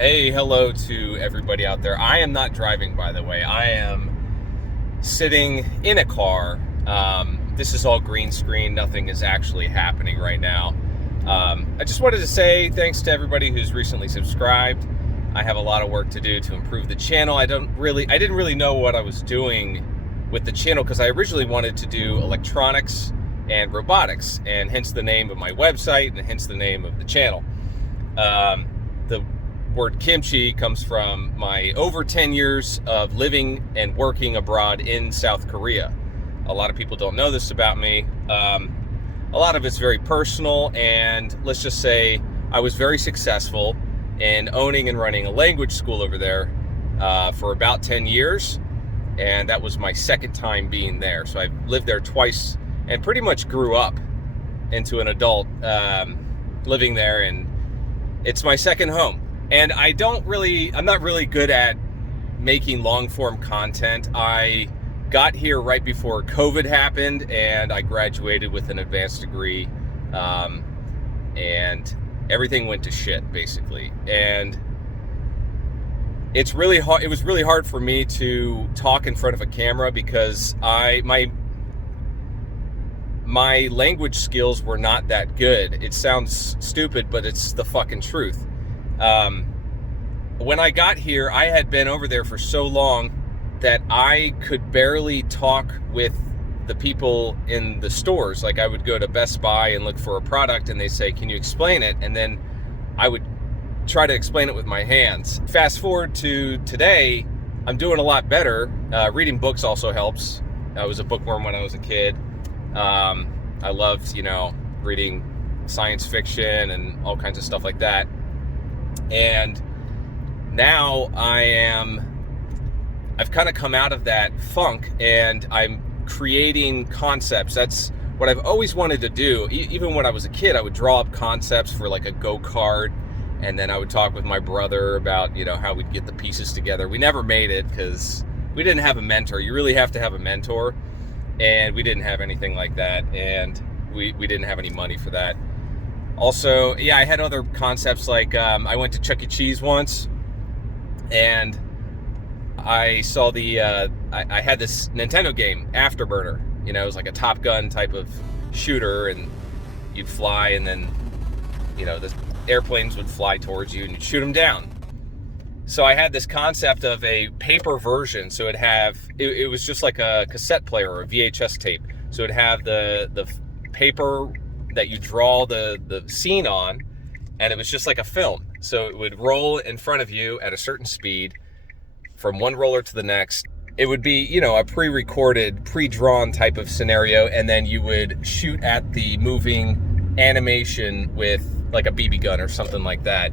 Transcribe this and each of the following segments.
Hey, hello to everybody out there. I am not driving, by the way. I am sitting in a car. This is all green screen. Nothing is actually happening right now. I just wanted to say thanks to everybody who's recently subscribed. I have a lot of work to do to improve the channel. I didn't really know what I was doing with the channel because I originally wanted to do electronics and robotics, and hence the name of my website and hence the name of the channel. The word kimchi comes from my over 10 years of living and working abroad in South Korea. A lot of people don't know this about me. A lot of it's very personal, and let's just say I was very successful in owning and running a language school over there for about 10 years, and that was my second time being there. So I lived there twice and pretty much grew up into an adult living there, and it's my second home. And I'm not really good at making long form content. I got here right before COVID happened, and I graduated with an advanced degree, and everything went to shit basically. And it's really hard. It was really hard for me to talk in front of a camera because my language skills were not that good. It sounds stupid, but it's the fucking truth. When I got here, I had been over there for so long that I could barely talk with the people in the stores. Like, I would go to Best Buy and look for a product, and they say, "Can you explain it?" And then I would try to explain it with my hands. Fast forward to today, I'm doing a lot better. Reading books also helps. I was a bookworm when I was a kid. I loved, reading science fiction and all kinds of stuff like that. And now I've kind of come out of that funk, and I'm creating concepts. That's what I've always wanted to do. Even when I was a kid, I would draw up concepts for like a go-kart, and then I would talk with my brother about, how we'd get the pieces together. We never made it because we didn't have a mentor. You really have to have a mentor, and we didn't have anything like that, and we didn't have any money for that. Also, yeah, I had other concepts, like I went to Chuck E. Cheese once, and I saw I had this Nintendo game, Afterburner. It was like a Top Gun type of shooter, and you'd fly, and then, the airplanes would fly towards you, and you'd shoot them down. So I had this concept of a paper version. So it was just like a cassette player or a VHS tape. So it'd have the paper that you draw the scene on, and it was just like a film. So it would roll in front of you at a certain speed from one roller to the next. It would be, a pre-recorded, pre-drawn type of scenario, and then you would shoot at the moving animation with like a BB gun or something like that.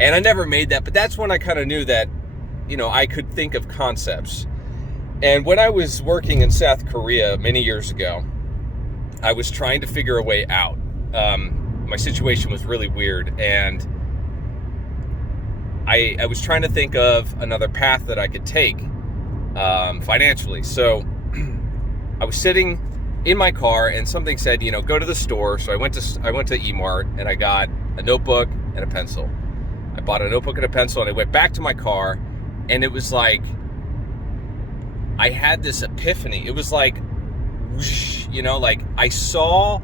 And I never made that, but that's when I kind of knew that, I could think of concepts. And when I was working in South Korea many years ago, I was trying to figure a way out. My situation was really weird, and I was trying to think of another path that I could take financially. So I was sitting in my car, and something said, go to the store. So I went to E-Mart, and I got a notebook and a pencil. I bought a notebook and a pencil, and I went back to my car, and it was like I had this epiphany. It was like, whoosh, like I saw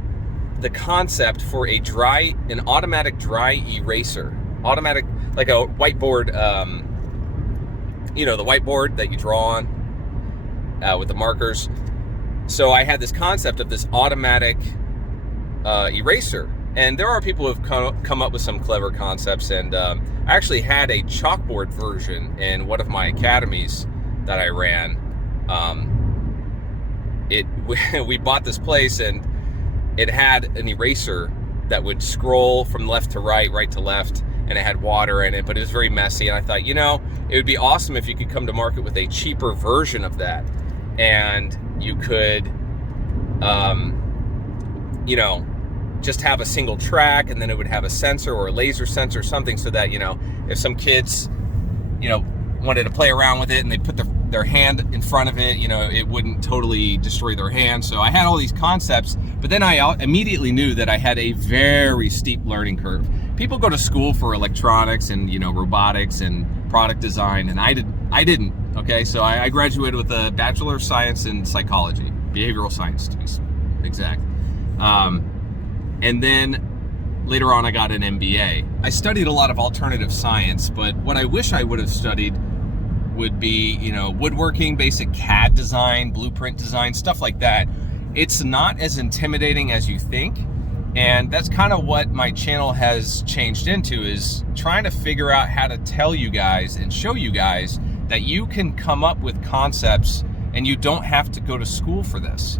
the concept for an automatic dry eraser. Automatic, like a whiteboard, the whiteboard that you draw on with the markers. So I had this concept of this automatic eraser. And there are people who have come up with some clever concepts, and I actually had a chalkboard version in one of my academies that I ran. We bought this place, and it had an eraser that would scroll from left to right, right to left, and it had water in it, but it was very messy. And I thought, it would be awesome if you could come to market with a cheaper version of that, and you could, just have a single track, and then it would have a sensor or a laser sensor, something, so that, if some kids, wanted to play around with it and they put their hand in front of it, it wouldn't totally destroy their hand. So I had all these concepts, but then I immediately knew that I had a very steep learning curve. people go to school for electronics and, robotics and product design, and I didn't. Okay, so I graduated with a Bachelor of Science in Psychology, behavioral science to be exact. And then later on I got an MBA. I studied a lot of alternative science, but what I wish I would have studied would be, woodworking, basic CAD design, blueprint design, stuff like that. It's not as intimidating as you think. And that's kind of what my channel has changed into, is trying to figure out how to tell you guys and show you guys that you can come up with concepts and you don't have to go to school for this.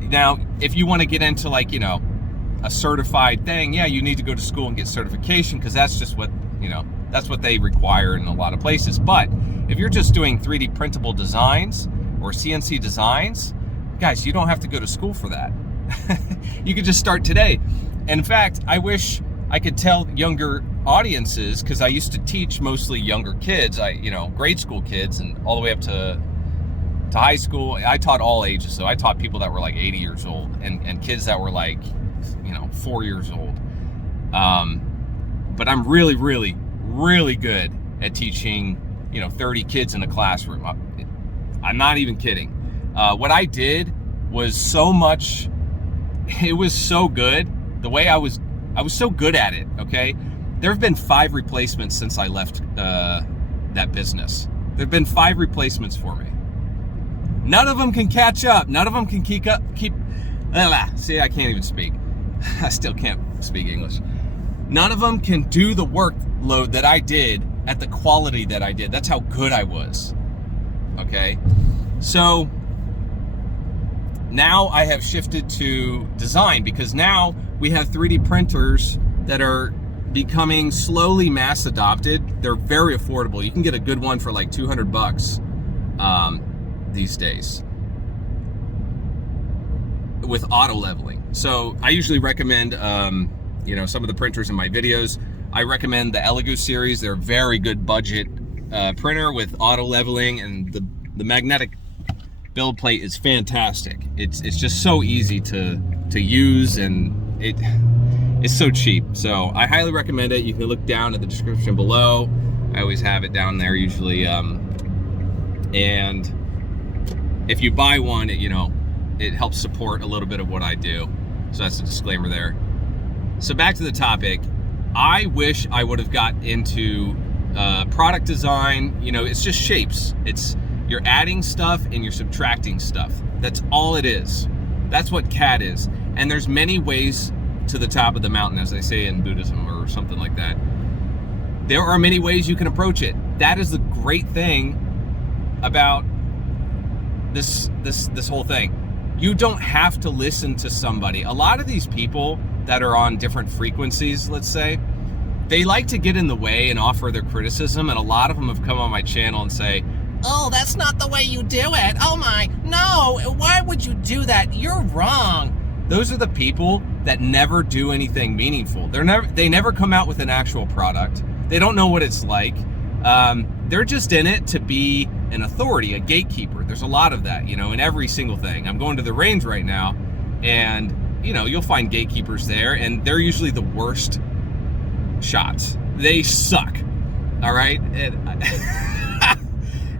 Now, if you want to get into a certified thing, yeah, you need to go to school and get certification, because that's just what, that's what they require in a lot of places. But if you're just doing 3D printable designs or CNC designs, guys, you don't have to go to school for that. You could just start today. In fact, I wish I could tell younger audiences, because I used to teach mostly younger kids, grade school kids and all the way up to high school. I taught all ages, so I taught people that were like 80 years old and kids that were like 4 years old. But I'm really, really, really good at teaching 30 kids in a classroom. I'm not even kidding. What I did was so much, it was so good. The way I was so good at it, okay? There have been 5 replacements since I left that business. There have been 5 replacements for me. None of them can catch up. None of them can keep see, I can't even speak. I still can't speak English. None of them can do the workload that I did at the quality that I did. That's how good I was, okay? So now I have shifted to design, because now we have 3D printers that are becoming slowly mass adopted. They're very affordable. You can get a good one for like $200 these days with auto leveling. So I usually recommend, some of the printers in my videos. I recommend the ELEGOO series. They're a very good budget printer with auto leveling, and the magnetic build plate is fantastic. It's just so easy to use, and it's so cheap. So I highly recommend it. You can look down at the description below. I always have it down there usually. And if you buy one, it helps support a little bit of what I do. So that's a disclaimer there. So back to the topic. I wish I would have got into product design. It's just shapes. You're adding stuff and you're subtracting stuff. That's all it is. That's what CAD is. And there's many ways to the top of the mountain, as they say in Buddhism or something like that. There are many ways you can approach it. That is the great thing about this whole thing. You don't have to listen to somebody. A lot of these people that are on different frequencies, let's say, they like to get in the way and offer their criticism, and a lot of them have come on my channel and say, "Oh, that's not the way you do it. Oh my, no, why would you do that? You're wrong." Those are the people that never do anything meaningful. They never come out with an actual product. They don't know what it's like. They're just in it to be an authority, a gatekeeper. There's a lot of that, in every single thing. I'm going to the range right now, and you'll find gatekeepers there, and they're usually the worst shots. They suck. All right.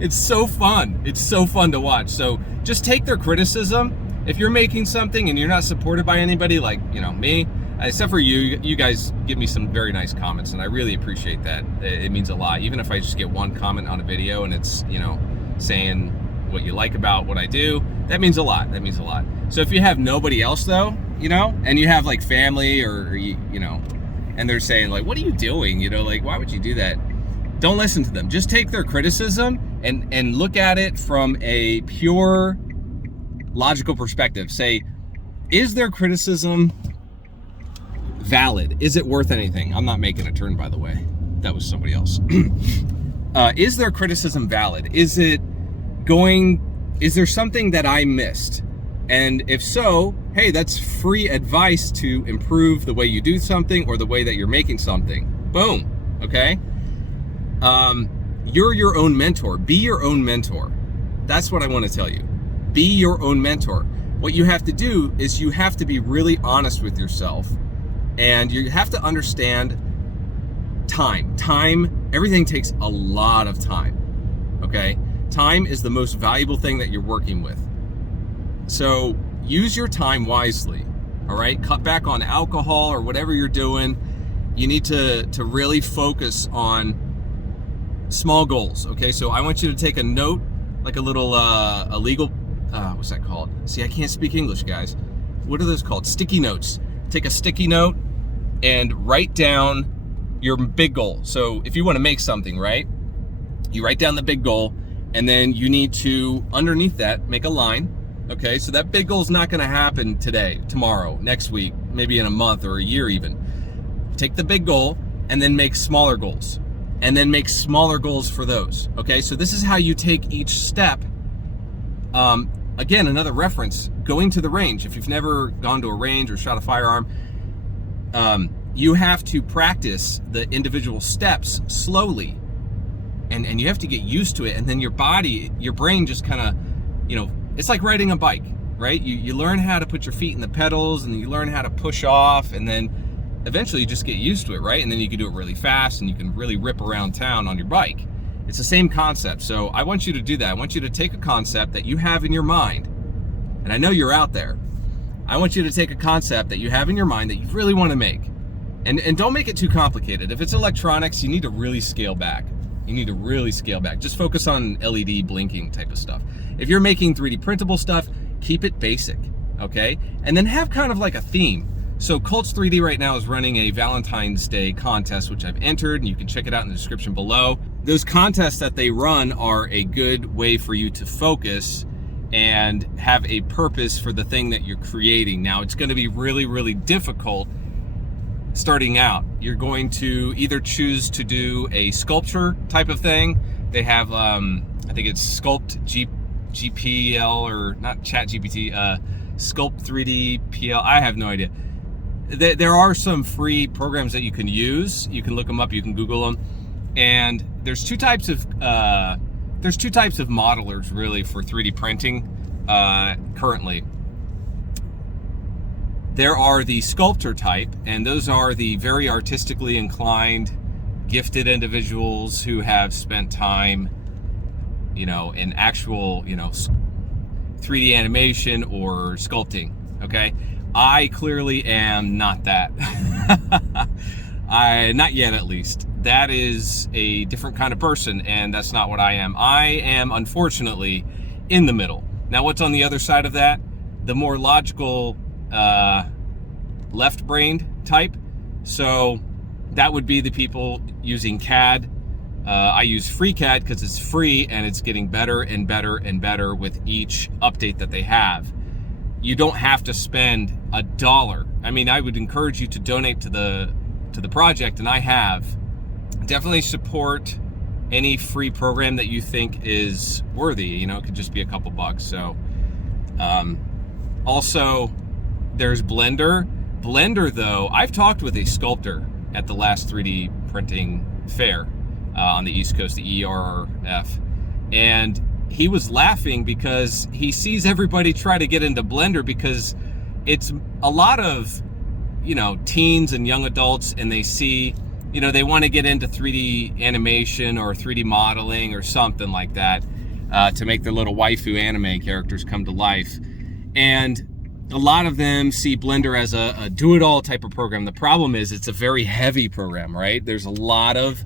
It's so fun. It's so fun to watch. So just take their criticism. If you're making something and you're not supported by anybody like, me, except for you guys give me some very nice comments, and I really appreciate that. It means a lot. Even if I just get one comment on a video and it's, saying what you like about what I do, that means a lot. That means a lot. So if you have nobody else though, and you have like family or and they're saying like, "What are you doing? Why would you do that?" Don't listen to them. Just take their criticism and look at it from a pure logical perspective. Say, is their criticism valid? Is it worth anything? I'm not making a turn, by the way. That was somebody else. Is their criticism valid? Is there something that I missed? And if so, hey, that's free advice to improve the way you do something or the way that you're making something. Boom. Okay. You're your own mentor. Be your own mentor. That's what I want to tell you. Be your own mentor. What you have to do is you have to be really honest with yourself, and you have to understand Time, everything takes a lot of time, okay? Time is the most valuable thing that you're working with. So use your time wisely, all right? Cut back on alcohol or whatever you're doing. You need to really focus on small goals, okay? So I want you to take a note, like a little illegal, what's that called? See, I can't speak English, guys. What are those called? Sticky notes. Take a sticky note and write down your big goal. So if you want to make something, right? You write down the big goal, and then you need to, underneath that, make a line, okay? So that big goal is not going to happen today, tomorrow, next week, maybe in a month or a year even. Take the big goal and then make smaller goals, and then make smaller goals for those, okay? So this is how you take each step. Again, another reference, going to the range. If you've never gone to a range or shot a firearm, you have to practice the individual steps slowly, and you have to get used to it, and then your body, your brain just kind of, it's like riding a bike, right? You learn how to put your feet in the pedals, and you learn how to push off, and then eventually you just get used to it, right? And then you can do it really fast, and you can really rip around town on your bike. It's the same concept. So I want you to do that. I want you to take a concept that you have in your mind, and I know you're out there. I want you to take a concept that you have in your mind that you really want to make. And don't make it too complicated. If it's electronics, you need to really scale back. Just focus on LED blinking type of stuff. If you're making 3D printable stuff, keep it basic, okay? And then have kind of like a theme. So Cults 3D right now is running a Valentine's Day contest, which I've entered, and you can check it out in the description below. Those contests that they run are a good way for you to focus and have a purpose for the thing that you're creating. Now, it's going to be really, really difficult starting out. You're going to either choose to do a sculpture type of thing. They have, I think it's GPL, or not Chat GPT, Sculpt 3D PL. I have no idea. There are some free programs that you can use. You can look them up. You can Google them. And there's two types of modelers really for 3D printing currently. There are the sculptor type, and those are the very artistically inclined, gifted individuals who have spent time, in actual, 3D animation or sculpting, okay? I clearly am not that. Not yet, at least. That is a different kind of person, and that's not what I am. I am, unfortunately, in the middle. Now, what's on the other side of that? The more logical, left-brained type. So that would be the people using CAD. I use FreeCAD because it's free, and it's getting better and better and better with each update that they have. You don't have to spend $1. I mean, I would encourage you to donate to the project, and I have. Definitely support any free program that you think is worthy. It could just be a couple bucks. So also there's Blender. Blender, though, I've talked with a sculptor at the last 3D printing fair on the East Coast, the ERF, and he was laughing because he sees everybody try to get into Blender because it's a lot of, teens and young adults, and they see, they want to get into 3D animation or 3D modeling or something like that to make their little waifu anime characters come to life. And a lot of them see Blender as a do-it-all type of program. The problem is it's a very heavy program, right? There's a lot of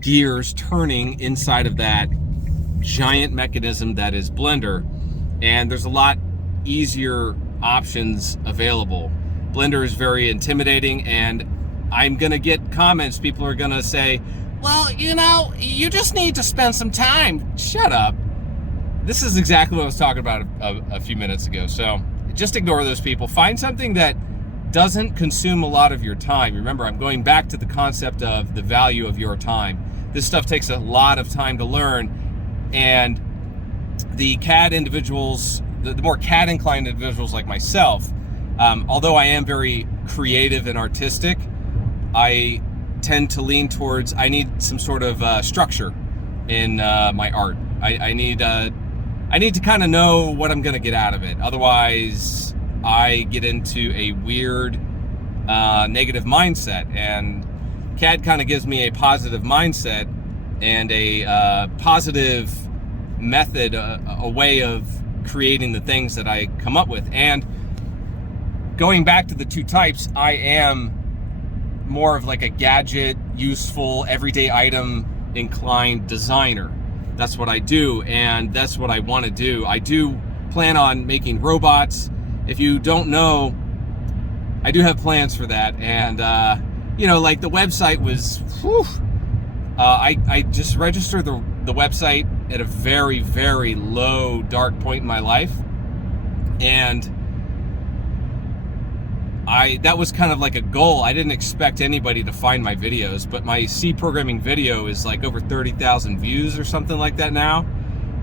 gears turning inside of that giant mechanism that is Blender, and there's a lot easier options available. Blender is very intimidating, and I'm gonna get comments. People are gonna say, well, you just need to spend some time. Shut up. This is exactly what I was talking about a few minutes ago. So just ignore those people. Find something that doesn't consume a lot of your time. Remember, I'm going back to the concept of the value of your time. This stuff takes a lot of time to learn, and the CAD individuals, the more CAD inclined individuals like myself, although I am very creative and artistic, I tend to lean towards, I need some sort of structure in my art. I need to kind of know what I'm going to get out of it. Otherwise, I get into a weird negative mindset and CAD kind of gives me a positive mindset and a positive method, a way of creating the things that I come up with. And going back to the two types, I am more of like a gadget, useful, everyday item inclined designer. That's what I do, and that's what I want to do. I do plan on making robots. If you don't know, I do have plans for that. And you know, like the website was, whew, I just registered the website at a very, very low, dark point in my life, and that was kind of like a goal. I didn't expect anybody to find my videos, but my C programming video is like over 30,000 views or something like that now.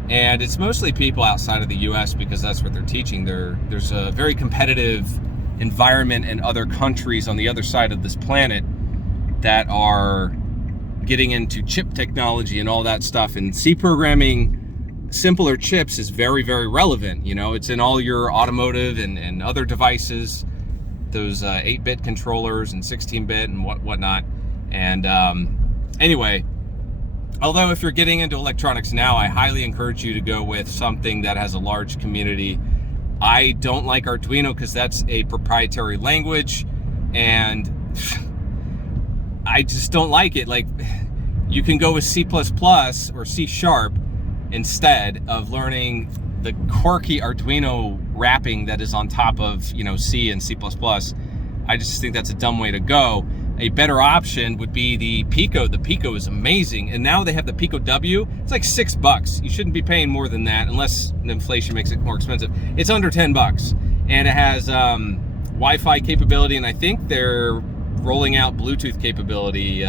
And it's mostly people outside of the US because that's what they're teaching. There's a very competitive environment in other countries on the other side of this planet that are getting into chip technology and all that stuff. And C programming, simpler chips is very, very relevant. You know, it's in all your automotive and other devices, those 8-bit controllers and 16-bit and whatnot. And anyway, although if you're getting into electronics now, I highly encourage you to go with something that has a large community. I don't like Arduino because that's a proprietary language, and I just don't like it. Like, you can go with C++ or C# instead of learning the quirky Arduino wrapping that is on top of, you know, C and C++. I just think that's a dumb way to go. A better option would be the Pico. The Pico is amazing, and now they have the Pico W. It's like $6. You shouldn't be paying more than that unless inflation makes it more expensive. It's under $10, and it has Wi-Fi capability, and I think they're rolling out Bluetooth capability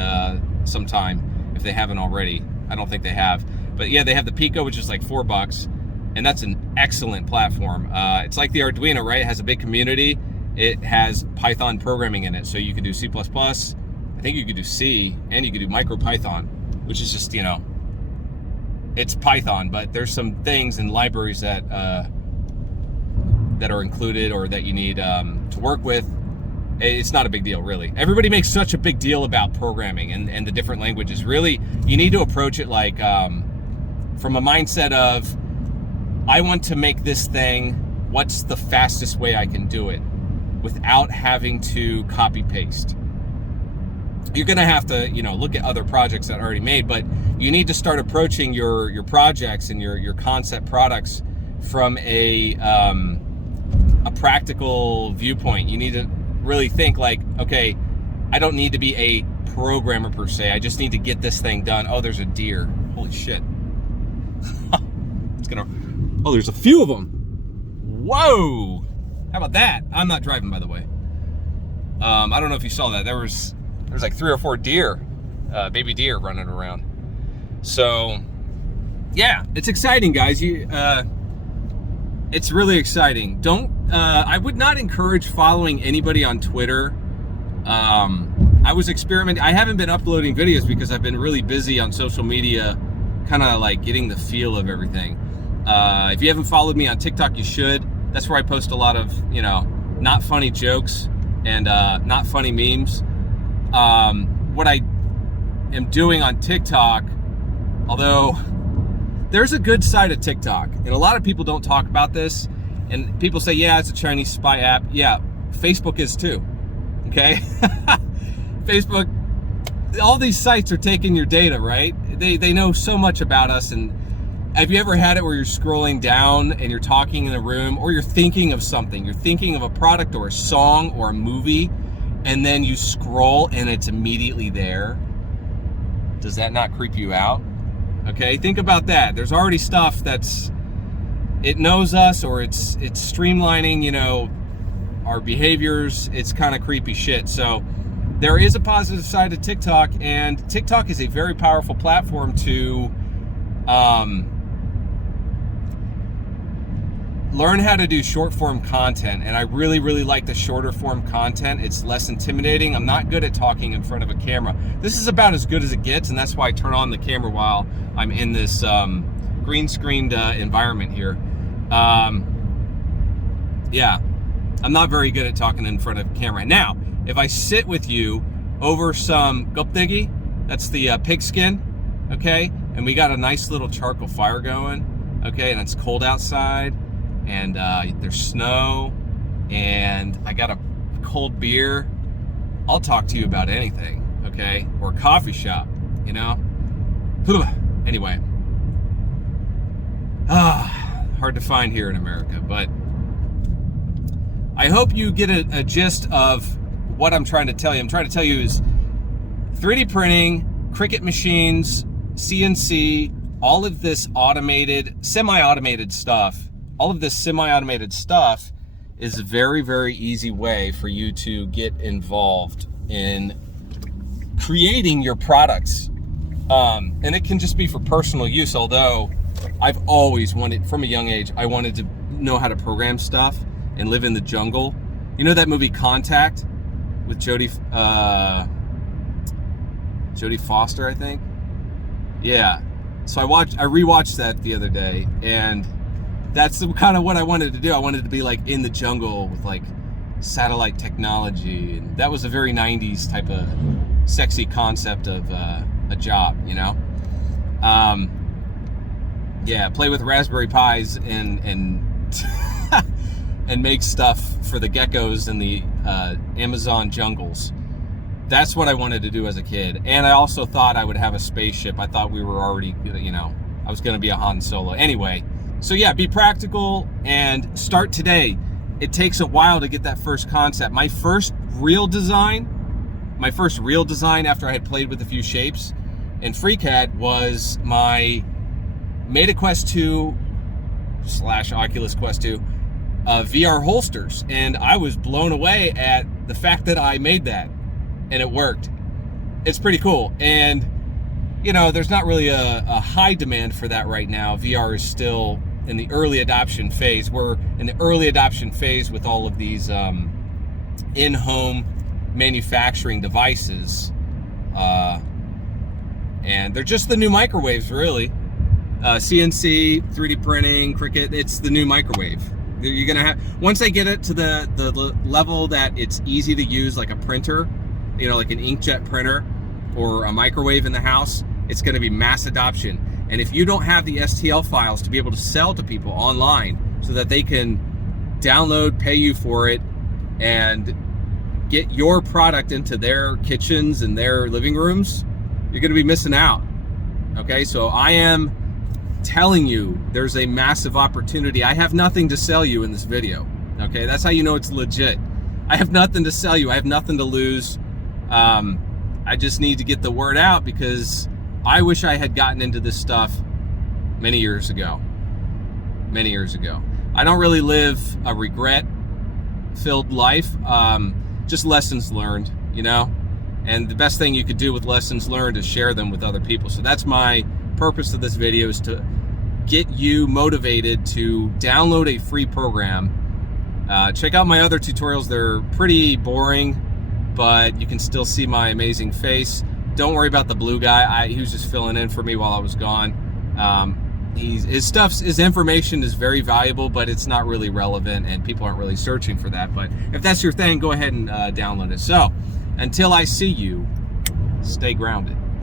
sometime if they haven't already. I don't think they have, but yeah, they have the Pico, which is like $4, and that's an excellent platform. It's like the Arduino, right? It has a big community. It has Python programming in it, so you can do C++, I think you could do C, and you could do MicroPython, which is just, you know, it's Python, but there's some things in libraries that that are included or that you need to work with. It's not a big deal, really. Everybody makes such a big deal about programming and the different languages. Really, you need to approach it like from a mindset of, I want to make this thing, what's the fastest way I can do it without having to copy paste. You're gonna have to, you know, look at other projects that are already made, but you need to start approaching your projects and your concept products from a practical viewpoint. You need to really think like, okay, I don't need to be a programmer per se. I just need to get this thing done. Oh, there's a deer. Holy shit. Oh, there's a few of them. Whoa. How about that? I'm not driving, by the way. I don't know if you saw that. There's like 3 or 4 deer, baby deer running around. So yeah, it's exciting, guys. It's really exciting. I would not encourage following anybody on Twitter. I was experimenting. I haven't been uploading videos because I've been really busy on social media, kind of like getting the feel of everything. If you haven't followed me on TikTok, you should. That's where I post a lot of, you know, not funny jokes and not funny memes. What I am doing on TikTok, although there's a good side of TikTok, and a lot of people don't talk about this, and people say, yeah, it's a Chinese spy app. Yeah, Facebook is too, okay? Facebook, all these sites are taking your data, right? They know so much about us. And have you ever had it where you're scrolling down and you're talking in a room, or you're thinking of something, you're thinking of a product or a song or a movie, and then you scroll and it's immediately there? Does that not creep you out? Okay, think about that. There's already stuff it knows us, or it's streamlining, you know, our behaviors. It's kind of creepy shit. So there is a positive side to TikTok, and TikTok is a very powerful platform to learn how to do short form content. And I really, really like the shorter form content. It's less intimidating. I'm not good at talking in front of a camera. This is about as good as it gets, and that's why I turn on the camera while I'm in this green screened environment here. Yeah, I'm not very good at talking in front of a camera. Now, if I sit with you over some sculpting. That's the pig skin, okay? And we got a nice little charcoal fire going, okay? And it's cold outside, and there's snow, and I got a cold beer. I'll talk to you about anything, okay? Or a coffee shop, you know? Anyway. Hard to find here in America, but I hope you get a gist of what I'm trying to tell you. I'm trying to tell you is 3D printing, Cricut machines, CNC, all of this automated, semi-automated stuff, all of this semi-automated stuff is a very, very easy way for you to get involved in creating your products. And it can just be for personal use, although I've always wanted, from a young age, I wanted to know how to program stuff and live in the jungle. You know that movie Contact with Jodie Foster, I think? Yeah. So I rewatched that the other day, and that's kind of what I wanted to do. I wanted to be like in the jungle with like satellite technology, and that was a very 90s type of sexy concept of a job, you know? Yeah, play with Raspberry Pis and and make stuff for the geckos in the Amazon jungles. That's what I wanted to do as a kid. And I also thought I would have a spaceship. I thought we were already, you know, I was going to be a Han Solo. Anyway, so yeah, be practical and start today. It takes a while to get that first concept. My first real design after I had played with a few shapes in FreeCAD was my Meta Quest 2 / Oculus Quest 2 VR holsters. And I was blown away at the fact that I made that. And it worked. It's pretty cool. And, you know, there's not really a high demand for that right now. VR is still in the early adoption phase. We're in the early adoption phase with all of these in-home manufacturing devices. And they're just the new microwaves, really. CNC, 3D printing, Cricut, it's the new microwave. You're gonna have, once they get it to the level that it's easy to use, like a printer, you know, like an inkjet printer or a microwave in the house, it's going to be mass adoption. And if you don't have the STL files to be able to sell to people online so that they can download, pay you for it, and get your product into their kitchens and their living rooms, you're going to be missing out. Okay, so I am telling you there's a massive opportunity. I have nothing to sell you in this video. Okay, that's how you know it's legit. I have nothing to sell you. I have nothing to lose. I just need to get the word out because I wish I had gotten into this stuff many years ago. Many years ago. I don't really live a regret-filled life. Just lessons learned, you know? And the best thing you could do with lessons learned is share them with other people. So that's my purpose of this video, is to get you motivated to download a free program. Check out my other tutorials. They're pretty boring, but you can still see my amazing face. Don't worry about the blue guy. He was just filling in for me while I was gone. His information is very valuable, but it's not really relevant, and people aren't really searching for that. But if that's your thing, go ahead and download it. So, until I see you, stay grounded.